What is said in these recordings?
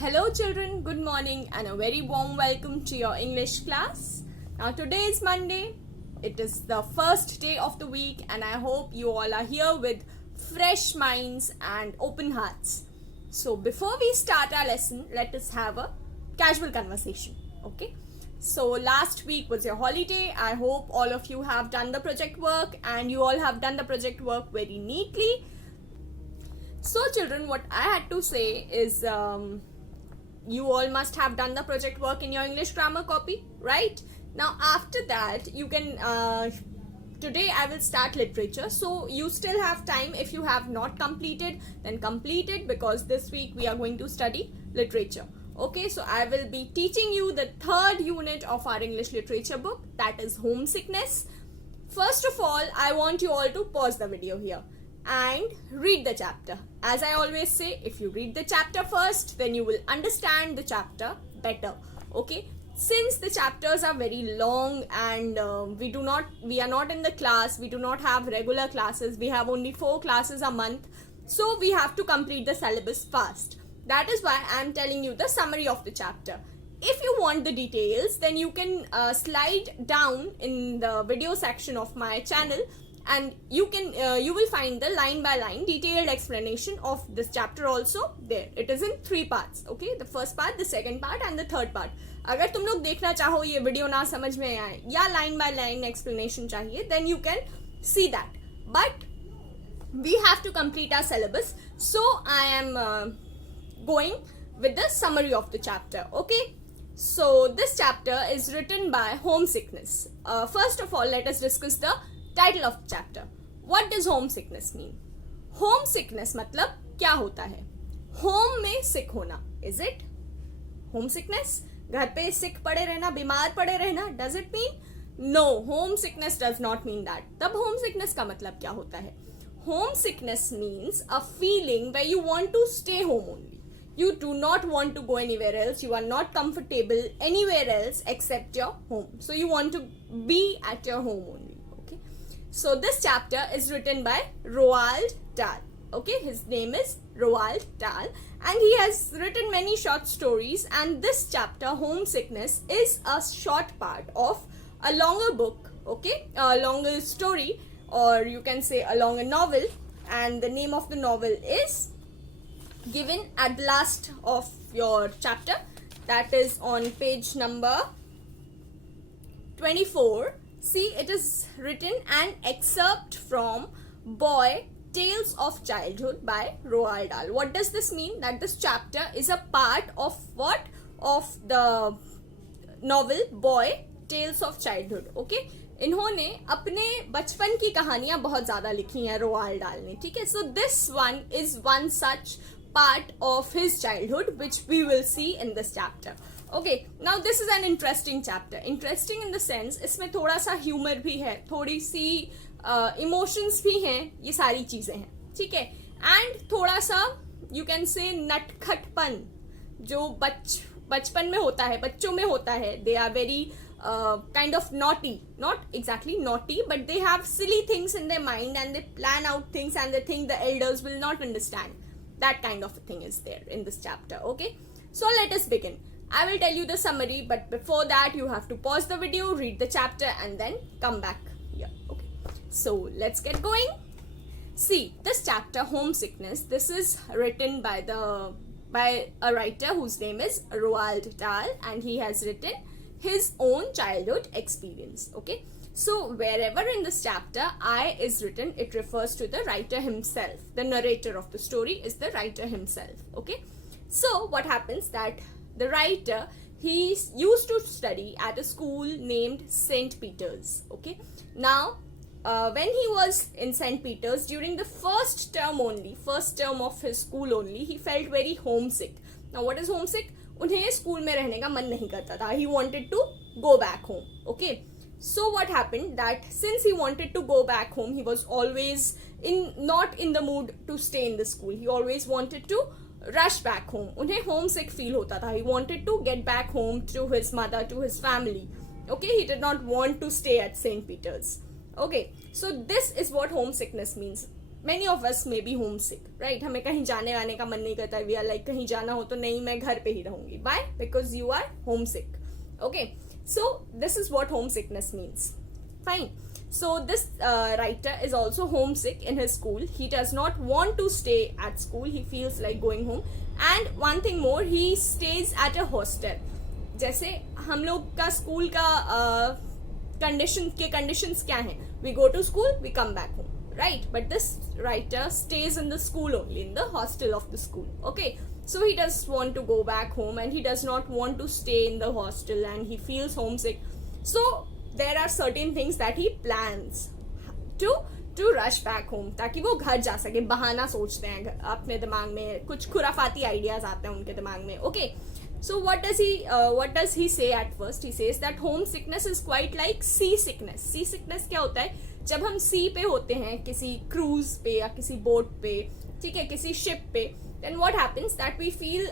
Hello children, good morning and a very warm welcome to your English class. Now today is Monday. It is the first day of the week and I hope you all are here with fresh minds and open hearts. So before we start our lesson, let us have a casual conversation. Okay? So last week was your holiday. I hope all of you have done the project work and you all have done the project work very neatly. So children, what I had to say is you all must have done the project work in your English grammar copy, right? Now after that you can today I will start literature, so you still have time. If you have not completed, then complete it, because this week we are going to study literature. Okay, so I will be teaching you the third unit of our English literature book, that is homesickness. First of all, I want you all to pause the video here and read the chapter. As I always say, if you read the chapter first, then you will understand the chapter better. Okay, since the chapters are very long and we are not in the class, we do not have regular classes, we have only 4 classes a month, so we have to complete the syllabus fast. That is why I am telling you the summary of the chapter. If you want the details, then you can slide down in the video section of my channel and you will find the line by line detailed explanation of this chapter also there. It is in 3 parts. Okay, the first part, the second part and the third part. अगर तुम लोग देखना चाहो ये video ना समझ में आए या लाइन बाय लाइन एक्सप्लेनेशन चाहिए, then you can see that. But we have to complete our syllabus, so I am going with the summary of the chapter. Okay, so this chapter is written by homesickness. First of all, let us discuss the title of the chapter. What does homesickness mean? Homesickness मतलब क्या होता है? Home में sick होना. Is it? Homesickness? घर पे sick पड़े रहना, बीमार पड़े रहना. Does it mean? No, homesickness does not mean that. तब homesickness का मतलब क्या होता है? Homesickness means a feeling where you want to stay home only. You do not want to go anywhere else. You are not comfortable anywhere else except your home. So you want to be at your home only. Okay. So this chapter is written by Roald Dahl. Okay, his name is Roald Dahl and he has written many short stories, and this chapter, homesickness, is a short part of a longer book. Okay, a longer story, or you can say a longer novel, and the name of the novel is given at the last of your chapter, that is on page number 24. See, it is written an excerpt from Boy Tales of Childhood by Roald Dahl. What does this mean? That this chapter is a part of what? Of the novel Boy Tales of Childhood. Okay, इन्होंने अपने बचपन की कहानियां बहुत ज़्यादा लिखी हैं Roald डाल ने. ठीक है, so this one is one such part of his childhood which we will see in this chapter. Okay, now this is an interesting chapter. Interesting in the sense इसमें थोड़ा सा humor भी है, थोड़ी सी emotions भी हैं, ये सारी चीज़ें हैं. ठीक है, and थोड़ा सा you can say नटखटपन जो बचपन में होता है, बच्चों में होता है. They are very kind of naughty, not exactly naughty, but they have silly things in their mind and they plan out things and they think the elders will not understand. That kind of a thing is there in this chapter. Okay, so let us begin. I will tell you the summary, but before that you have to pause the video, read the chapter and then come back here. Okay, so let's get going. See, this chapter, homesickness, this is written by a writer whose name is Roald Dahl, and he has written his own childhood experience. Okay, so wherever in this chapter I is written, it refers to the writer himself. The narrator of the story is the writer himself. Okay, so what happens that the writer, he used to study at a school named St. Peter's. Okay, now when he was in St. Peter's during the first term of his school only, he felt very homesick. Now what is homesick? उन्हें school में रहने का मन नहीं करता था. He wanted to go back home. Okay, so what happened that since he wanted to go back home, he was always not in the mood to stay in the school. He always wanted to rush back home. उन्हें homesick feel होता था. He wanted to get back home to his mother, to his family. Okay, he did not want to stay at St. Peter's. Okay, so this is what homesickness means. many of us may be homesick, right? हमें कहीं जाने आने का मन नहीं करता. We are like कहीं जाना हो तो नहीं, मैं घर पे ही रहूंगी. Why? Because you are homesick. Okay, so this is what homesickness means. Fine. So this writer is also homesick in his school. He does not want to stay at school. He feels like going home. And one thing more, he stays at a hostel. जैसे हम लोग का school का conditions क्या हैं? We go to school, we come back home, right? But this writer stays in the school only, in the hostel of the school. Okay, so he does want to go back home and he does not want to stay in the hostel and he feels homesick. So there are certain things that he plans to rush back home, ताकि वो घर जा सके. बहाना सोचते हैं अपने दिमाग में, कुछ खुराफाती आइडियाज आते हैं उनके दिमाग में. Okay, so what does he say at first? He says that homesickness is quite like sea sickness. Sea sickness क्या होता है? जब हम सी पे होते हैं, किसी क्रूज पे या किसी बोट पे, ठीक है, किसी शिप पे, then what happens that we feel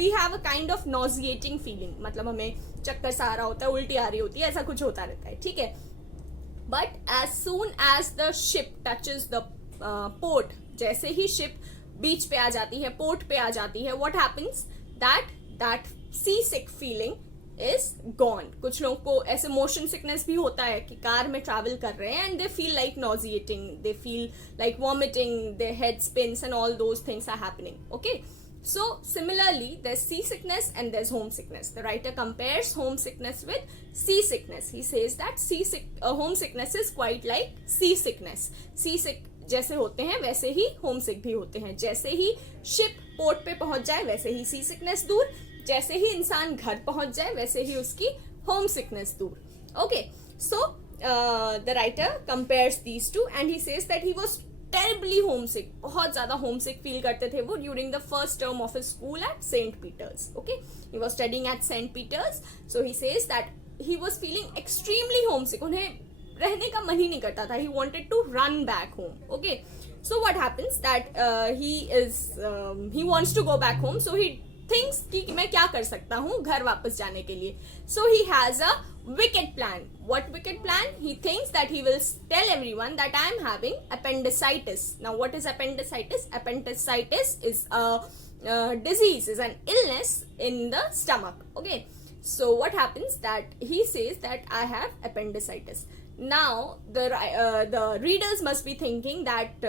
we have a kind of nauseating feeling. मतलब हमें चक्कर सा आ रहा होता है, उल्टी आ रही होती है, ऐसा कुछ होता रहता है, ठीक है. But as soon as the ship touches the port, जैसे ही शिप बीच पे आ जाती है, पोर्ट पे आ जाती है, what happens that seasick feeling is gone. कुछ लोगों को ऐसे मोशन सिकनेस भी होता है कि कार में ट्रैवल कर रहे हैं and they feel like nauseating, they feel like vomiting, their head spins and all those things are happening. Okay, so similarly there's seasickness and there's homesickness. The writer compares homesickness with seasickness. He says that homesickness is quite like seasickness. Seasick जैसे होते हैं वैसे ही homesick भी होते हैं. जैसे ही ship port पे पहुंच जाए वैसे ही सी सिकनेस दूर, जैसे ही इंसान घर पहुंच जाए वैसे ही उसकी होम सिकनेस दूर. Okay, so the writer compares these two and he says that he was terribly homesick. बहुत ज्यादा होमसिक फील करते थे वो during the first term of his school at Saint Peter's. Okay, he was studying at Saint Peter's. So he says that he was feeling extremely homesick. उन्हें रहने का मन ही नहीं करता था. He wanted to run back home. Okay, so what happens that he wants to go back home. So he thinks कि मैं क्या कर सकता हूँ घर वापस जाने के लिए. So he has a wicked plan. What wicked plan? He thinks that he will tell everyone that I am having appendicitis. Now what is appendicitis? Appendicitis is a disease, is an illness in the stomach. Okay, so what happens that he says that I have appendicitis. Now the readers must be thinking that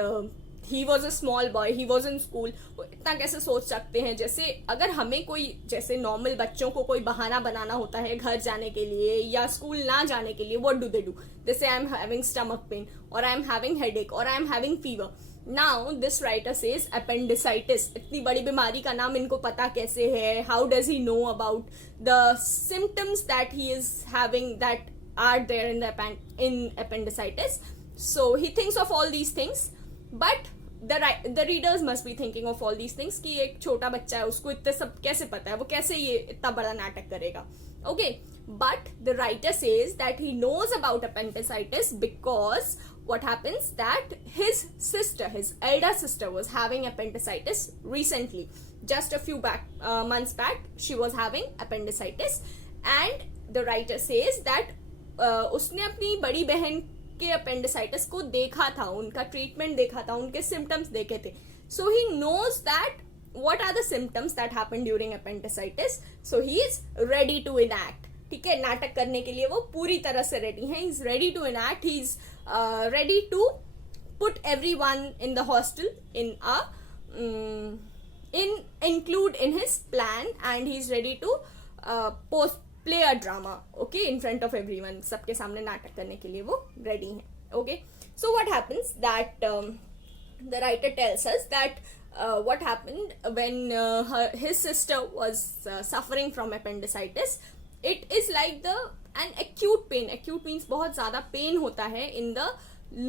he was a small boy, he was in school. इतना कैसे सोच सकते हैं? जैसे अगर हमें कोई, जैसे नॉर्मल बच्चों को कोई बहाना बनाना होता है घर जाने के लिए या स्कूल ना जाने के लिए, what do they do? They say I am having stomach pain or I am having headache or I am having fever. Now this writer says appendicitis. इतनी बड़ी बीमारी का नाम इनको पता कैसे है? How does he know about the symptoms that he is having that are there in appendicitis? So he thinks of all these things, but the readers must be thinking of all these things कि एक छोटा बच्चा है, उसको इतने सब कैसे पता है, वो कैसे ये इतना बड़ा नाटक करेगा. Okay, but the writer says that he knows about appendicitis because what happens that his sister, his elder sister, was having appendicitis recently. Just a few months back she was having appendicitis, and the writer says that उसने अपनी बड़ी बहन के appendicitis को देखा था, उनका treatment देखा था, उनके सिम्टम्स देखे थे. So he knows that what are the symptoms that happen during appendicitis. So he is ready to enact. ठीक है, नाटक करने के लिए वो पूरी तरह से रेडी है. He is ready to enact. He is ready to put everyone in the hostel include in his plan, and he is ready to play a drama, okay, in front of everyone. सबके सामने नाटक करने के लिए वो ready हैं. Okay, so what happens that the writer tells us that what happened when his sister was suffering from appendicitis. It is like an acute pain. Acute means बहुत ज़्यादा pain होता है in the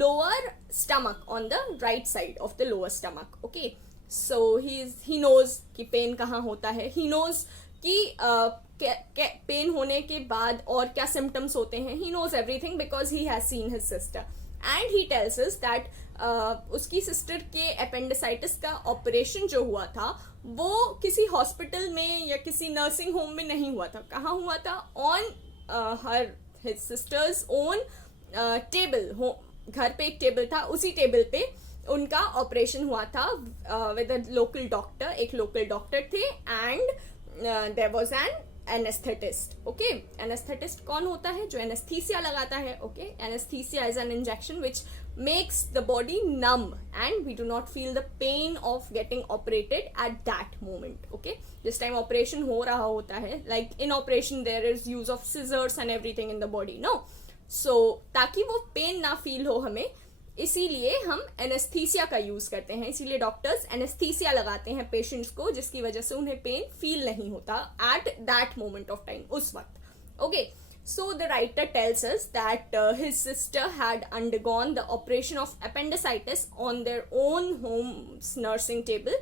lower stomach, on the right side of the lower stomach. Okay, so he knows कि pain कहाँ होता है. He knows कि pen होने के बाद और क्या सिम्टम्स होते हैं. He knows everything because he has seen his sister, and he tells us that उसकी सिस्टर के अपेंडिसाइटिस का ऑपरेशन जो हुआ था वो किसी हॉस्पिटल में या किसी नर्सिंग होम में नहीं हुआ था. कहाँ हुआ था? On his sisters own table. घर पे एक टेबल था, उसी टेबल पे उनका ऑपरेशन हुआ था विद अ लोकल डॉक्टर, एक लोकल डॉक्टर थे, and there was an anaesthetist. Okay, anaesthetist कौन होता है? जो एनेस्थीसिया लगाता है. Okay, anaesthesia is an injection which makes the body numb and we do not feel the pain of getting operated at that moment. Okay, this time operation हो रहा होता है, like in operation there is use of scissors and everything in the body, no? So ताकि वो pen ना feel हो हमें, इसीलिए हम एनेस्थीसिया का यूज करते हैं. इसीलिए डॉक्टर्स एनेस्थीसिया लगाते हैं पेशेंट्स को, जिसकी वजह से उन्हें पेन फील नहीं होता at that moment of time, उस वक्त. Okay, so the writer tells us that his sister had undergone the operation of appendicitis on their own home's nursing table,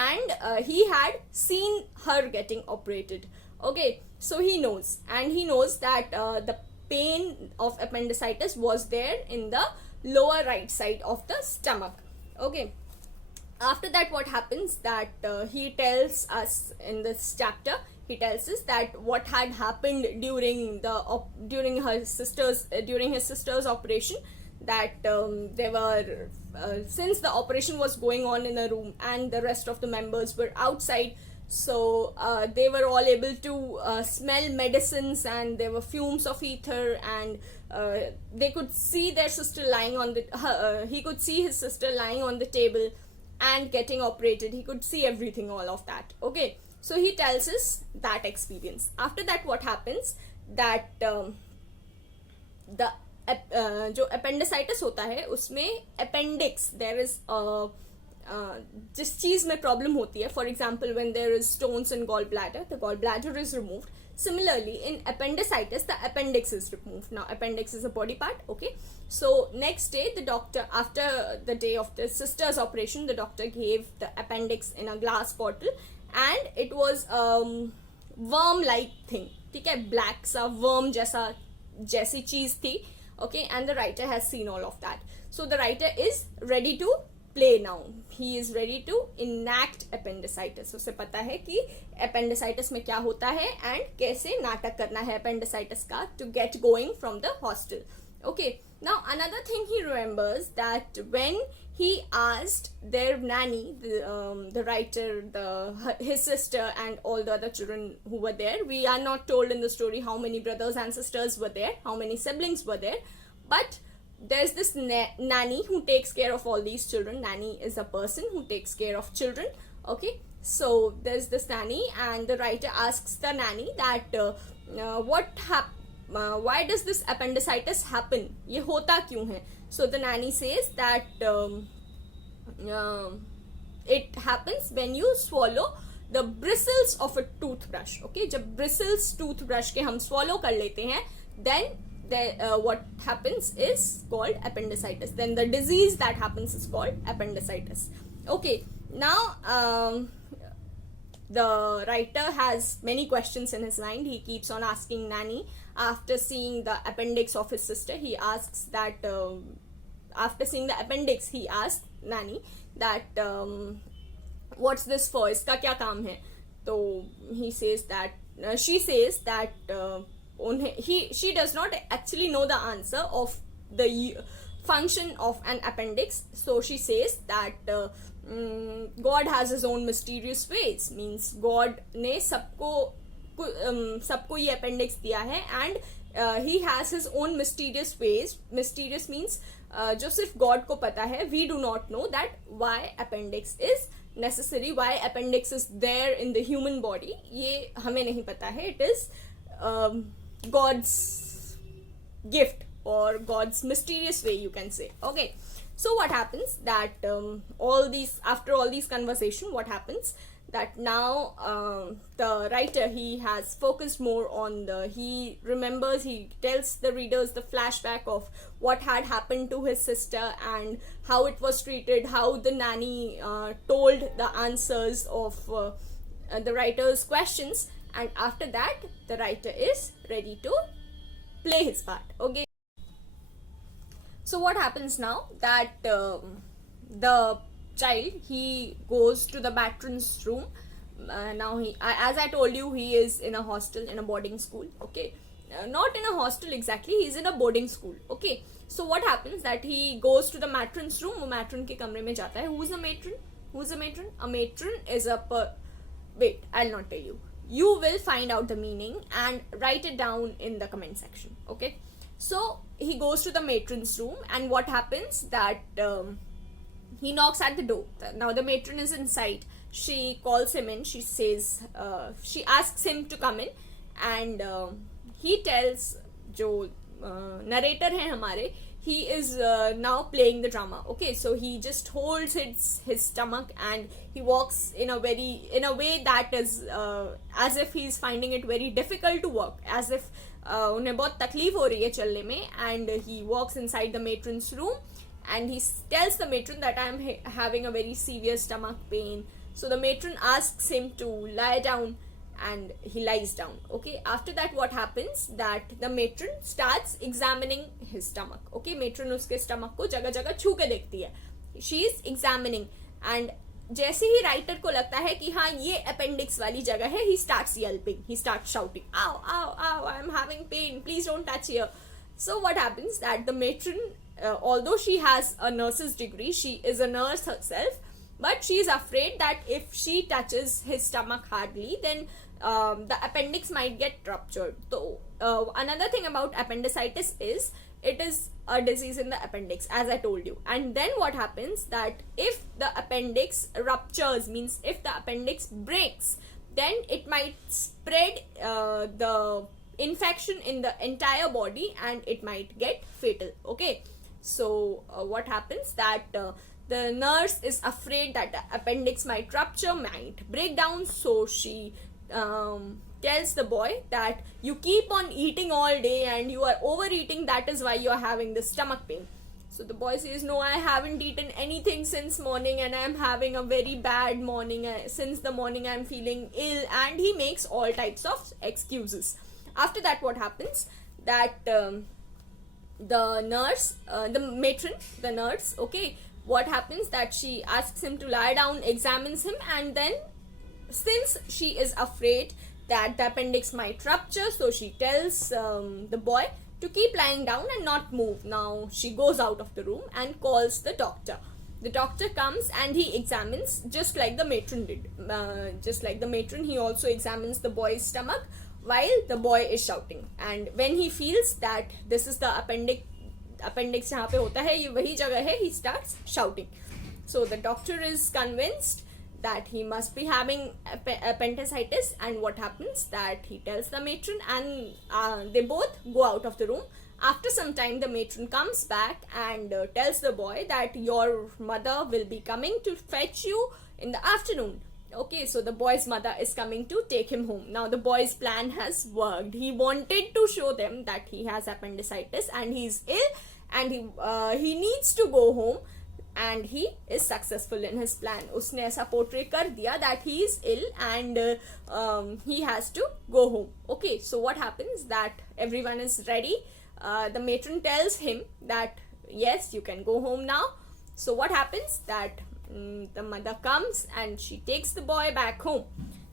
and he had seen her getting operated. Okay, so he knows that the pain of appendicitis was there in the lower right side of the stomach. Okay, after that what happens that he tells us in this chapter, he tells us that what had happened during his sister's operation, that they were since the operation was going on in a room and the rest of the members were outside, so they were all able to smell medicines, and there were fumes of ether, and they could see their sister lying on he could see his sister lying on the table and getting operated. He could see everything, all of that. Okay, so he tells us that experience. After that what happens that the जो appendicitis होता है उसमें appendix, there is जिस चीज में problem होती है, for example when there is stones in gallbladder, the gallbladder is removed. Similarly, in appendicitis, the appendix is removed. Now, appendix is a body part. Okay, so next day, the doctor, after the day of the sister's operation, the doctor gave the appendix in a glass bottle, and it was worm-like thing. ठीक है, black सा worm जैसी चीज थी. Okay, and the writer has seen all of that. So the writer is ready to play now. He is ready to enact appendicitis. उसे पता है कि appendicitis में क्या होता है and कैसे नाटक करना है appendicitis का to get going from the hostel. Okay, now another thing he remembers, that when he asked their nanny, the writer, his sister and all the other children who were there, we are not told in the story how many brothers and sisters were there, how many siblings were there, but there's this nanny who takes care of all these children. Nanny is a person who takes care of children. Okay, so there's this nanny, and the writer asks the nanny that why does this appendicitis happen? ये होता क्यों है? So the nanny says that it happens when you swallow the bristles of a toothbrush. Okay, जब bristles toothbrush के हम swallow कर लेते हैं, then what happens is called appendicitis. Then the disease that happens is called appendicitis. Okay, now the writer has many questions in his mind. He keeps on asking nanny, after seeing the appendix of his sister, he asks that after seeing the appendix, he asks nanny that what's this for? इसका क्या काम है? तो he says that she says that she does not actually know the answer of the function of an appendix, so she says that God has his own mysterious ways. Means God ने सबको ये appendix दिया है, and he has his own mysterious ways. Mysterious means जो सिर्फ God को पता है. We do not know that why appendix is necessary, why appendix is there in the human body. ये हमें नहीं पता है. It is God's gift or God's mysterious way, you can say. Okay, so what happens that after all these conversation, what happens that now the writer, he has focused more on he remembers, he tells the readers the flashback of what had happened to his sister and how it was treated, how the nanny told the answers of the writer's questions, and after that the writer is ready to play his part. Okay, so what happens now that the child, he goes to the matron's room. Now as I told you, he is in a hostel, in a boarding school. Okay, not in a hostel exactly, he's in a boarding school. Okay, so what happens that he goes to the matron's room, वो matron के कमरे में जाता है. Who's a matron? Who's a matron? A matron is a wait, I'll not tell you. You will find out the meaning and write it down in the comment section. Okay, so he goes to the matron's room, and what happens that he knocks at the door. Now the matron is inside. She calls him in. She says, she asks him to come in, and he tells जो narrator है हमारे, he is now playing the drama. Okay, so he just holds his stomach and he walks in a way that is as if he's finding it very difficult to walk, as if उन्हें बहुत तकलीफ हो रही है चलने में, and he walks inside the matron's room and he tells the matron that I am having a very severe stomach pain. So the matron asks him to lie down and he lies down. Okay, after that what happens that the matron starts examining his stomach. Okay, matron उसके stomach को जगह जगह छू के देखती है. She is examining, and जैसे ही writer को लगता है कि हाँ ये अपेंडिक्स वाली जगह है, he starts yelping, he starts shouting, ow, ow, ow, I am having pain, please don't touch here. So what happens that the matron, although she has a nurse's degree, she is a nurse herself, but she is afraid that if she touches his stomach hardly, then the appendix might get ruptured. So another thing about appendicitis is it is a disease in the appendix, as I told you. And then what happens that if the appendix ruptures, means if the appendix breaks, then it might spread the infection in the entire body and it might get fatal. Okay, so what happens that the nurse is afraid that the appendix might rupture, might break down, so she tells the boy that you keep on eating all day and you are overeating, that is why you are having the stomach pain. So the boy says, no, I haven't eaten anything since morning and I am having a very bad morning. Since the morning I am feeling ill, and he makes all types of excuses. After that what happens that the nurse, the nurse, okay, what happens that she asks him to lie down, examines him, and then since she is afraid that the appendix might rupture, so she tells the boy to keep lying down and not move. Now she goes out of the room and calls the doctor. The doctor comes and he examines just like the matron did. Just like the matron, he also examines the boy's stomach while the boy is shouting. And when he feels that this is the appendix जहाँ पे होता है, ये वही जगह है, he starts shouting. So the doctor is convinced that he must be having appendicitis, and what happens that he tells the matron, and they both go out of the room. After some time the matron comes back and tells the boy that your mother will be coming to fetch you in the afternoon. Okay, so the boy's mother is coming to take him home. Now the boy's plan has worked. He wanted to show them that he has appendicitis and he's ill, and he needs to go home, and he is successful in his plan. उसने ऐसा portray कर दिया that he is ill and he has to go home. Okay, so what happens that everyone is ready. The matron tells him that yes, you can go home now. So what happens that the mother comes and she takes the boy back home.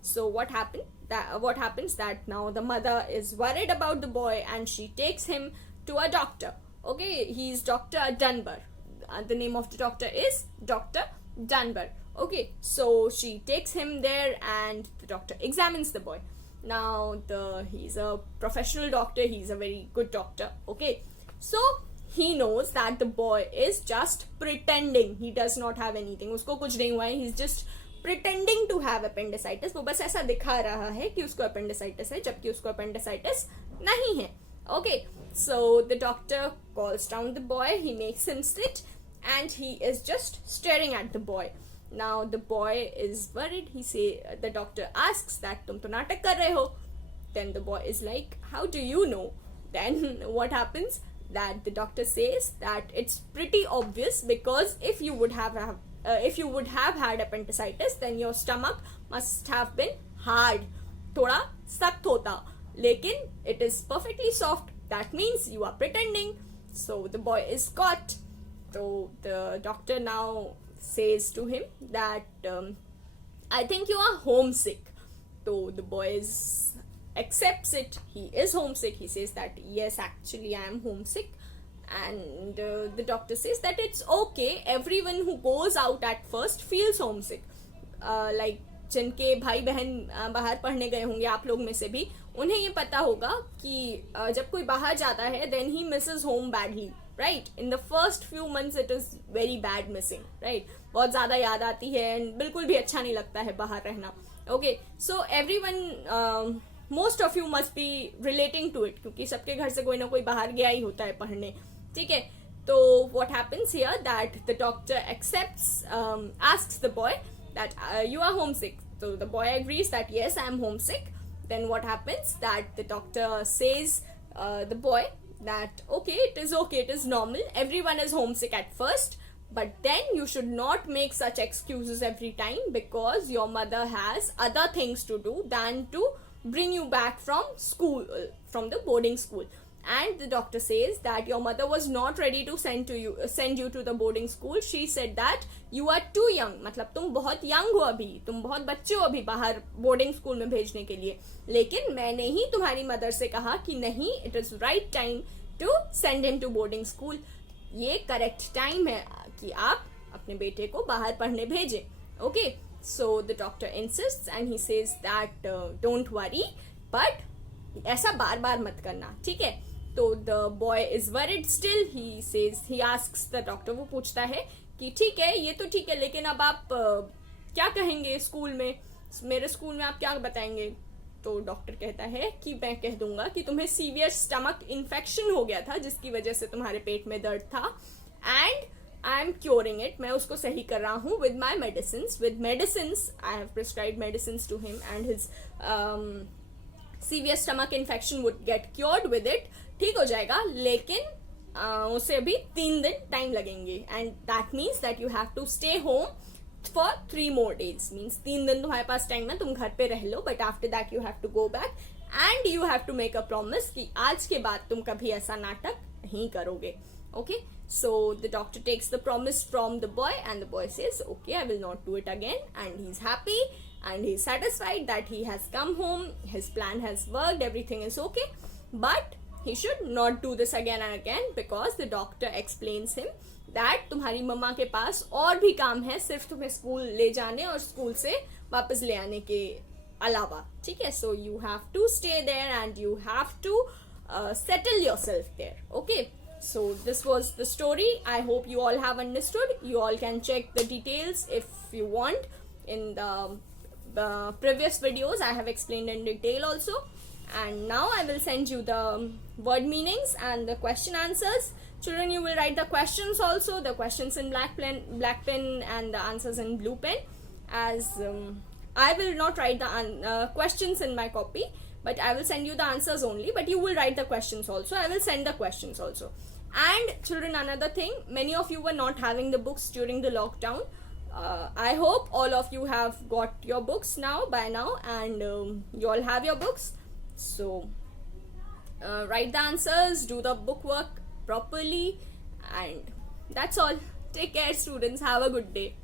So what happens that now the mother is worried about the boy and she takes him to a doctor. Okay, he's Dr. Dunbar. The name of the doctor is Dr. Dunbar. Okay, so she takes him there and the doctor examines the boy. Now he's a professional doctor, he's a very good doctor. Okay, so he knows that the boy is just pretending. He does not have anything. उसको कुछ नहीं हुआ है. He's just pretending to have appendicitis. वो बस ऐसा दिखा रहा है कि उसको appendicitis है, जबकि उसको appendicitis नहीं है. Okay, so the doctor calls down the boy. He makes him sit and he is just staring at the boy. Now the boy is worried. The doctor asks that तुम तो नाटक कर रहे हो. Then the boy is like, how do you know? Then what happens? That the doctor says that it's pretty obvious, because if you would have had appendicitis, then your stomach must have been hard, थोड़ा सख्त होता, लेकिन it is perfectly soft. That means you are pretending. So the boy is caught. So the doctor now says to him that I think you are homesick. So the boy is accepts it. He is homesick. He says that yes, actually I am homesick. And the doctor says that it's okay. Everyone who goes out at first feels homesick. Like जिनके भाई बहन बाहर पढ़ने गए होंगे आप लोग में से भी, उन्हें ये पता होगा कि जब कोई बाहर जाता है then he misses home badly, right? In the first few months it is very bad missing, right? बहुत ज़्यादा याद आती है and बिल्कुल भी अच्छा नहीं लगता है बाहर रहना. Okay, so everyone most of you must be relating to it, क्योंकि सबके घर से कोई ना कोई बाहर गया ही होता है पढ़ने, ठीक है. तो what happens here that the doctor asks the boy that you are homesick. So the boy agrees that yes, I am homesick. Then what happens that the doctor says the boy that okay, it is normal. Everyone is homesick at first, but then you should not make such excuses every time, because your mother has other things to do than to bring you back from school, from the boarding school. And the doctor says that your mother was not ready to send you to the boarding school. She said that you are too young. मतलब तुम बहुत young हो अभी, तुम बहुत बच्चे हो अभी बाहर boarding school में भेजने के लिए. लेकिन मैंने ही तुम्हारी मदर से कहा कि नहीं, it is right time to send him to boarding school. ये correct time है कि आप अपने बेटे को बाहर पढ़ने भेजें. Okay, so the doctor insists and he says that don't worry, but ऐसा बार बार मत करना, ठीक है. तो the boy is worried still. He asks the doctor, वो पूछता है कि ठीक है, ये तो ठीक है, लेकिन अब आप क्या कहेंगे स्कूल में, मेरे स्कूल में आप क्या बताएंगे. तो डॉक्टर कहता है कि मैं कह दूंगा कि तुम्हें सीवियर स्टमक इन्फेक्शन हो गया था जिसकी वजह से तुम्हारे पेट में दर्द था, and I am curing it. मैं उसको सही कर रहा हूँ with my medicines. I have prescribed medicines to him and his severe stomach infection would get cured with it. ठीक हो जाएगा, लेकिन उसे अभी 3 दिन टाइम लगेंगे, and that means that you have to stay home for 3 more days. Means 3 दिन तुम्हारे पास टाइम है, तुम घर पे रह लो, but after that you have to go back and you have to make a promise कि आज के बाद तुम कभी ऐसा नाटक नहीं करोगे. Okay, so the doctor takes the promise from the boy and the boy says okay, I will not do it again, and he is happy and he is satisfied that he has come home, his plan has worked, everything is okay, but he should not do this again and again, because the doctor explains him that तुम्हारी मम्मा के पास और भी काम है सिर्फ तुम्हें school ले जाने और स्कूल से वापस ले आने के अलावा, ठीक है. so you have to stay there and you have to settle yourself there. okay, so this was the story. I hope you all have understood. You all can check the details if you want in the previous videos. I have explained in detail also, and now I will send you the word meanings and the question answers. Children, you will write the questions also, the questions in black pen and the answers in blue pen, as I will not write the questions in my copy, but I will send you the answers only, but you will write the questions also. I will send the questions also. And children, another thing, many of you were not having the books during the lockdown. I hope all of you have got your books by now, and you all have your books. So write the answers, do the book work properly, and that's all. Take care, students. Have a good day.